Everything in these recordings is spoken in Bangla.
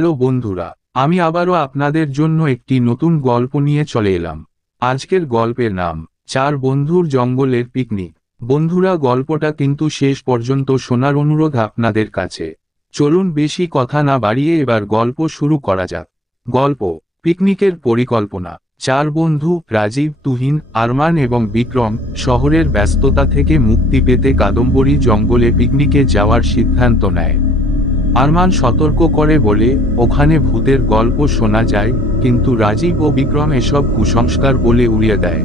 হ্যালো বন্ধুরা, আমি আবারও আপনাদের জন্য একটি নতুন গল্প নিয়ে চলে এলাম। আজকের গল্পের নাম চার বন্ধুর জঙ্গলের পিকনিক। বন্ধুরা, গল্পটা কিন্তু শেষ পর্যন্ত শোনার অনুরোধ আপনাদের কাছে। চলুন বেশি কথা না বাড়িয়ে এবার গল্প শুরু করা যাক। গল্প পিকনিকের পরিকল্পনা। চার বন্ধু রাজীব, তুহিন, আরমান এবং বিক্রম শহরের ব্যস্ততা থেকে মুক্তি পেতে কাদম্বরী জঙ্গলে পিকনিকে যাওয়ার সিদ্ধান্ত নেয়। আরমান সতর্ক করে বলে, ওখানে ভূতের গল্প শোনা যায়, কিন্তু রাজীব ও বিক্রম এসব কুসংস্কার বলে উড়িয়ে দেয়।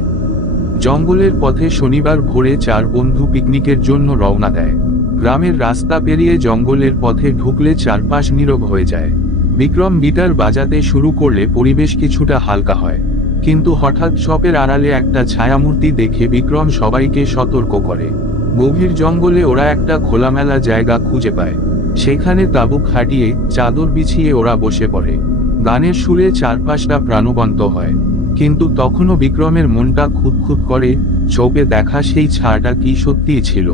জঙ্গলের পথে শনিবার ভোরে চার বন্ধু পিকনিকের জন্য রওনা দেয়। গ্রামের রাস্তা পেরিয়ে জঙ্গলের পথে ঢুকলে চারপাশ নীরব হয়ে যায়। বিক্রম গিটার বাজাতে শুরু করলে পরিবেশ কিছুটা হালকা হয়, কিন্তু হঠাৎ চপের আড়ালে একটা ছায়ামূর্তি দেখে বিক্রম সবাইকে সতর্ক করে। গভীর জঙ্গলে ওরা একটা খোলামেলা জায়গা খুঁজে পায়। সেখানে তাঁবু খাটিয়ে চাদর বিছিয়ে ওরা বসে পড়ে। গানের সুরে চারপাশটা প্রাণবন্ত হয়, কিন্তু তখনও বিক্রমের মনটা খুঁতখুত করে। চোখে দেখা সেই ছায়াটা কি সত্যিই ছিল?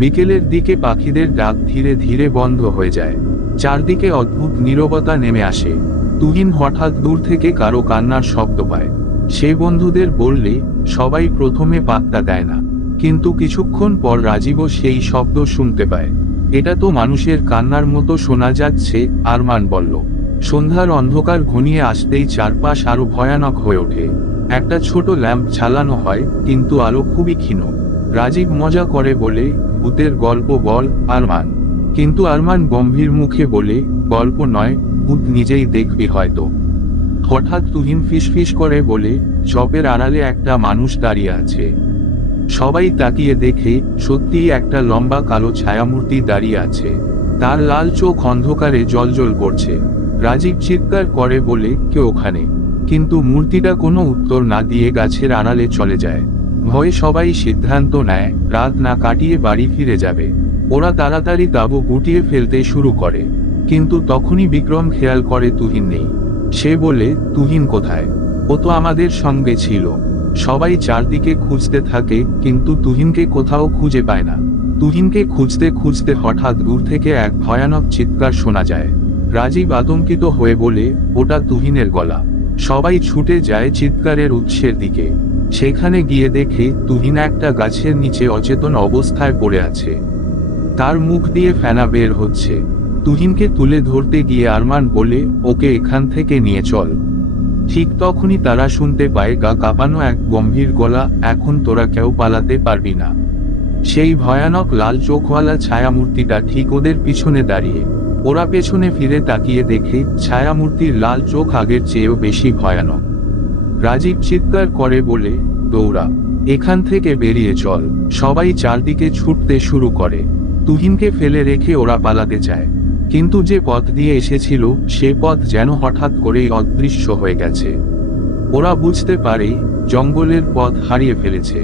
বিকেলের দিকে পাখিদের ডাক ধীরে ধীরে বন্ধ হয়ে যায়। চারদিকে অদ্ভুত নীরবতা নেমে আসে। তুহিন হঠাৎ দূর থেকে কারো কান্নার শব্দ পায়। সে বন্ধুদের বললে সবাই প্রথমে পাত্তা দেয় না, কিন্তু কিছুক্ষণ পর রাজীবও সেই শব্দ শুনতে পায়। এটা তো মানুষের কান্নার মতো শোনা যাচ্ছে, আরমান বলল। সন্ধ্যার অন্ধকার ঘনিয়ে আসতেই চারপাশ আরো ভয়ানক হয়ে ওঠে। একটা ছোট ল্যাম্প জ্বালানো হয়, কিন্তু আলো খুবই ক্ষীণ। রাজীব মজা করে বলে, ভূতের গল্প বল আরমান। কিন্তু আরমান গম্ভীর মুখে বলে, গল্প নয়, ভূত নিজেই দেখবি হয়তো। হঠাৎ তুহিন ফিসফিস করে বলে, চপের আড়ালে একটা মানুষ দাঁড়িয়ে আছে। সবাই তাকিয়ে দেখে সত্যিই একটা লম্বা কালো ছায়ামূর্তি দাঁড়িয়ে আছে। তার লাল চোখ অন্ধকারে জ্বলজ্বল করছে। রাজীব চিৎকার করে বলে, কে ওখানে? কিন্তু মূর্তিটা কোনো উত্তর না দিয়ে গাছের আড়ালে চলে যায়। ভয়ে সবাই সিদ্ধান্ত নেয় রাত না কাটিয়ে বাড়ি ফিরে যাবে। ওরা তাড়াতাড়ি তাঁবু গুটিয়ে ফেলতে শুরু করে, কিন্তু তখনই বিক্রম খেয়াল করে তুহিন নেই। সে বলে, তুহিন কোথায়? ও তো আমাদের সঙ্গে ছিল। সবাই চারদিকে খুঁজতে থাকে, কিন্তু তুহিনকে কোথাও খুঁজে পায় না। তুহিনকে খুঁজতে খুঁজতে হঠাৎ দূর থেকে এক ভয়ানক চিৎকার শোনা যায়। রাজীব আতঙ্কিত হয়ে বলে, ওটা তুহিনের গলা। সবাই ছুটে যায় চিৎকারের উৎসের দিকে। সেখানে গিয়ে দেখে তুহিন একটা গাছের নিচে অচেতন অবস্থায় পড়ে আছে। তার মুখ দিয়ে ফেনা বের হচ্ছে। তুহিনকে তুলে ধরতে গিয়ে আরমান বলে, ওকে এখান থেকে নিয়ে চল। ঠিক তখনই তারা শুনতে পায় গা কাঁপানো এক গম্ভীর গলা, এখন তোরা কেউ পালাতে পারবি না। সেই ভয়ানক লাল চোখওয়ালা ছায়ামূর্তিটা ঠিক ওদের পিছনে দাঁড়িয়ে। ওরা পেছনে ফিরে তাকিয়ে দেখে ছায়ামূর্তির লাল চোখ আগের চেয়েও বেশি ভয়ানক। রাজীব চিৎকার করে বলে, দৌড়া, এখান থেকে বেরিয়ে চল। সবাই চারদিকে ছুটতে শুরু করে। তুহিনকে ফেলে রেখে ওরা পালাতে চায়, কিন্তু যে পথ দিয়ে এসেছিল সে পথ যেন হঠাৎ করেই অদৃশ্য হয়ে গেছে। ওরা বুঝতে পারে জঙ্গলের পথ হারিয়ে ফেলেছে।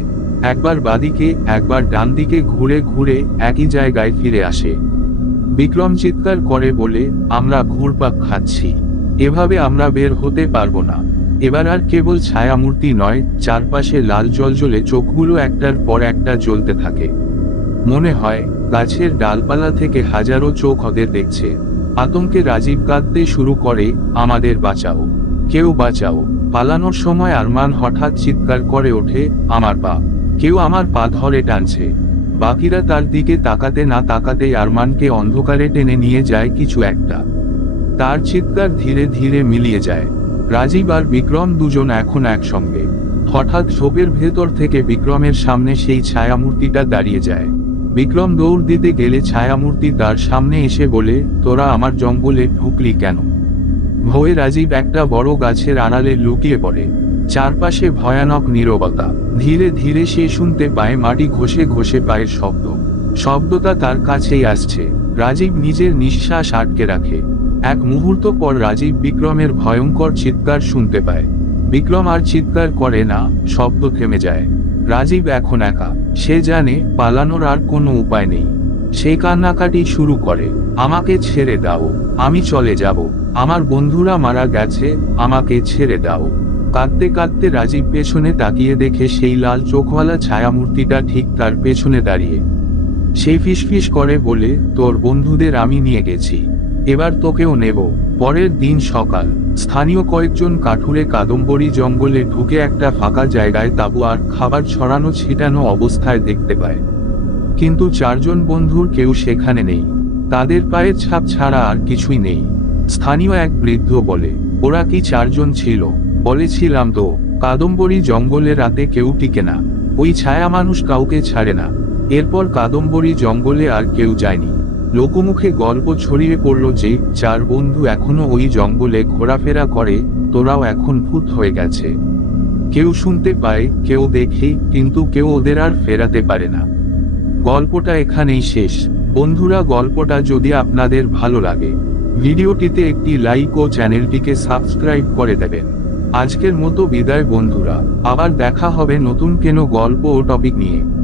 একবার বাদিকে একবার ডান দিকে ঘুরে ঘুরে একই জায়গায় ফিরে আসে। বিক্রম চিৎকার করে বলে, আমরা ঘুরপাক খাচ্ছি, এভাবে আমরা বের হতে পারবো না। এবার আর কেবল ছায়ামূর্তি নয়, চারপাশে লাল জ্বলজ্বলে চোখগুলো একটার পর একটা জ্বলতে থাকে। মনে হয় গাছের ডালপালা থেকে হাজারো চোখ ওদের দেখছে। আতঙ্কে রাজীব কাঁদতে শুরু করে, আমাদের বাঁচাও, কেউ বাঁচাও। পালানোর সময় আরমান হঠাৎ চিৎকার করে ওঠে, আমার পা, কেউ আমার পা ধরে টানছে। বাকিরা তার দিকে তাকাতে না তাকাতেই আরমানকে অন্ধকারে টেনে নিয়ে যায় কিছু একটা। তার চিৎকার ধীরে ধীরে মিলিয়ে যায়। রাজীব আর বিক্রম দুজন এখন একসঙ্গে। হঠাৎ ঝোপের ভেতর থেকে বিক্রমের সামনে সেই ছায়ামূর্তিটা দাঁড়িয়ে যায়। বিক্রম দৌড় দিতে গেলে ছায়ামূর্তি তার সামনে এসে বলে, তোরা আমার জঙ্গলে ঢুকলি কেন? ভয়ে রাজীব একটা বড় গাছের আড়ালে লুকিয়ে পড়ে। চারপাশে ভয়ানক নীরবতা। ধীরে ধীরে সে শুনতে পায় মাটি ঘষে ঘষে পায়ের শব্দ। শব্দটা তার কাছেই আসছে। রাজীব নিজের নিঃশ্বাস আটকে রাখে। এক মুহূর্ত পর রাজীব বিক্রমের ভয়ঙ্কর চিৎকার শুনতে পায়। বিক্রম আর চিৎকার করে না, শব্দ থেমে যায়। রাজীব এখন একা। সে জানে পালানোর আর কোনো উপায় নেই। সে কান্নাকাটি শুরু করে, আমাকে ছেড়ে দাও, আমি চলে যাব, আমার বন্ধুরা মারা গেছে, আমাকে ছেড়ে দাও। কাঁদতে কাঁদতে রাজীব পেছনে তাকিয়ে দেখে সেই লাল চোখওয়ালা ছায়ামূর্তিটা ঠিক তার পেছনে দাঁড়িয়ে। সে ফিসফিস করে বলে, তোর বন্ধুদের আমি নিয়ে গেছি, এবার তোকেও নেব। পরের দিন সকাল, স্থানীয় কয়েকজন কাঠুরে কাদম্বরী জঙ্গলে ঢুকে একটা ফাঁকা জায়গায় তাঁবু আর খাবার ছড়ানো ছিটানো অবস্থায় দেখতে পায়। কিন্তু চারজন বন্ধুর কেউ সেখানে নেই। তাদের পায়ের ছাপ ছাড়া আর কিছুই নেই। স্থানীয় এক বৃদ্ধ বলে, ওরা কি চারজন ছিল? বলেছিলাম তো, কাদম্বরী জঙ্গলে রাতে কেউ টিকে না। ওই ছায়া মানুষ কাউকে ছাড়ে না। এরপর কাদম্বরী জঙ্গলে আর কেউ যায়নি। লোকমুখে গল্প ছড়িয়ে পড়ল যে চার বন্ধু এখনো ওই জঙ্গলে ঘোরাফেরা করে, তোরাও এখন ভূত হয়ে গেছে। কেউ শুনতে পায়, কেউ দেখে, কিন্তু কেউ ওদের আর ফেরাতে পারে না। গল্পটা এখানেই শেষ। বন্ধুরা, গল্পটা যদি আপনাদের ভালো লাগে, ভিডিওটিতে একটি লাইক ও চ্যানেলটিকে সাবস্ক্রাইব করে দেবেন। আজকের মতো বিদায় বন্ধুরা, আবার দেখা হবে নতুন কোনো গল্প ও টপিক নিয়ে।